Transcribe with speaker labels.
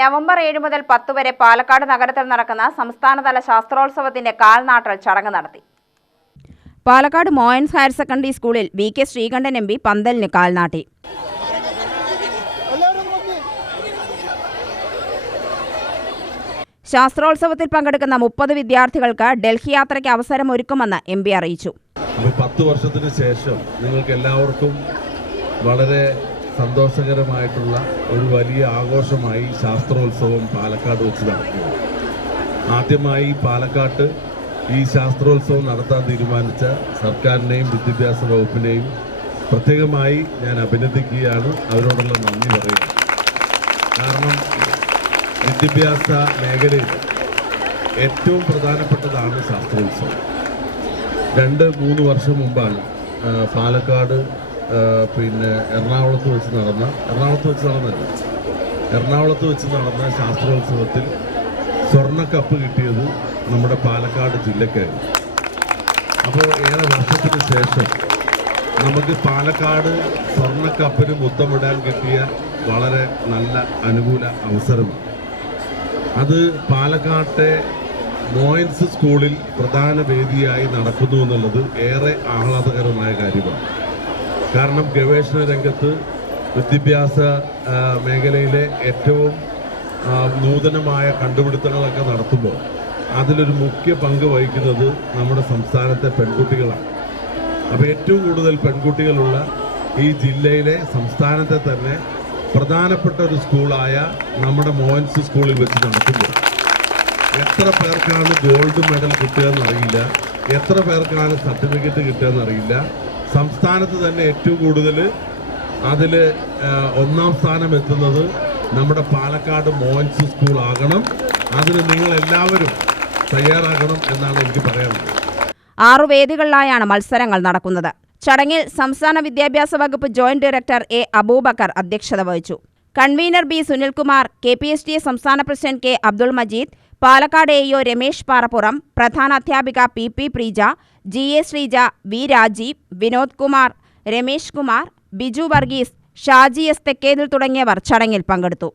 Speaker 1: November ഏഴ് മുതൽ പത്ത് വരെ പാലക്കാട് നഗരത്തിൽ നടക്കുന്ന സംസ്ഥാനതല ശാസ്ത്രോത്സവത്തിന്റെ കാൽനാട്ടൽ ചടങ്ങ് നടത്തി. പാലക്കാട് മോയൻസ് ഹയർ സെക്കൻഡറി സ്കൂളിൽ V K Sreekandan M P പന്തലിന് കാൽനാട്ടി. ശാസ്ത്രോത്സവത്തിൽ പങ്കെടുക്കുന്ന മുപ്പത് വിദ്യാർത്ഥികൾക്ക് ഡൽഹി യാത്രയ്ക്ക് അവസരം ഒരുക്കുമെന്ന് എം പി അറിയിച്ചു.
Speaker 2: അപ്പോൾ പത്ത് വർഷത്തിന് ശേഷം നിങ്ങൾക്ക് എല്ലാവർക്കും വളരെ സന്തോഷകരമായിട്ടുള്ള ഒരു വലിയ ആഘോഷമായി ശാസ്ത്രോത്സവം പാലക്കാട് വെച്ച് നടക്കുക ആദ്യമായി പാലക്കാട്ട് ഈ ശാസ്ത്രോത്സവം നടത്താൻ തീരുമാനിച്ച സർക്കാരിനെയും വിദ്യാഭ്യാസ വകുപ്പിനെയും പ്രത്യേകമായി ഞാൻ അഭിനന്ദിക്കുകയാണ്. അവരോടുള്ള നന്ദി പറയുക കാരണം വിദ്യാഭ്യാസ മേഖലയിൽ ഏറ്റവും പ്രധാനപ്പെട്ടതാണ് ശാസ്ത്രോത്സവം. രണ്ട് മൂന്ന് വർഷം മുമ്പാണ് പാലക്കാട് പിന്നെ എറണാകുളത്ത് വെച്ച് നടന്ന എറണാകുളത്ത് വെച്ച് നടന്നല്ല. എറണാകുളത്ത് വെച്ച് നടന്ന ശാസ്ത്രോത്സവത്തിൽ സ്വർണക്കപ്പ് കിട്ടിയത് നമ്മുടെ പാലക്കാട് ജില്ലക്കായിരുന്നു അപ്പോൾ ഏറെ വർഷത്തിന് ശേഷം നമുക്ക് പാലക്കാട് സ്വർണക്കപ്പിന് മുത്തമിടാൻ കിട്ടിയ വളരെ നല്ല അനുകൂല അവസരമാണ്. അത് പാലക്കാട്ടെ മോയിൻസ് സ്കൂളിൽ പ്രധാന വേദിയായി നടക്കുന്നു എന്നുള്ളത് ഏറെ ആഹ്ലാദകരമായ കാര്യമാണ്. കാരണം ഗവേഷണ രംഗത്ത് വിദ്യാഭ്യാസ മേഖലയിലെ ഏറ്റവും നൂതനമായ കണ്ടുപിടുത്തങ്ങളൊക്കെ നടത്തുമ്പോൾ അതിലൊരു മുഖ്യ പങ്ക് വഹിക്കുന്നത് നമ്മുടെ സംസ്ഥാനത്തെ പെൺകുട്ടികളാണ്. അപ്പോൾ ഏറ്റവും കൂടുതൽ പെൺകുട്ടികളുള്ള ഈ ജില്ലയിലെ സംസ്ഥാനത്തെ തന്നെ പ്രധാനപ്പെട്ട ഒരു സ്കൂളായ നമ്മുടെ മോഹൻസ് സ്കൂളിൽ വെച്ച് നടക്കുമ്പോൾ എത്ര പേർക്കാണ് ഗോൾഡ് മെഡൽ കിട്ടുക എന്നറിയില്ല എത്ര പേർക്കാണ് സർട്ടിഫിക്കറ്റ് കിട്ടുക എന്നറിയില്ല സംസ്ഥാനത്ത് തന്നെ ഏറ്റവും കൂടുതൽ അതിൽ ഒന്നാം സ്ഥാനം എത്തുന്നത് നമ്മുടെ പാലക്കാട് മോൻസ് സ്കൂൾ ആകണം. അതിന് നിങ്ങൾ എല്ലാവരും തയ്യാറാകണം എന്നാണ് എനിക്ക് പറയാനുള്ളത്.
Speaker 1: ആറു വേദികളിലായാണ് മത്സരങ്ങൾ നടക്കുന്നത്. ചടങ്ങിൽ സംസ്ഥാന വിദ്യാഭ്യാസ വകുപ്പ് ജോയിന്റ് ഡയറക്ടർ എ അബൂബക്കർ അധ്യക്ഷത വഹിച്ചു. Convener B Sunilkumar K P S T സംസ്ഥാന president K Abdul Majeed Palakkad A Ramesh Parappuram പ്രധാന അധ്യാപിക P P Preeja G A Sreeja V Rajeev Vinod Kumar Ramesh Kumar Biju Varghese Shaji S Thekkethil തുടങ്ങിയവർ ചടങ്ങിൽ പങ്കെടുത്തു.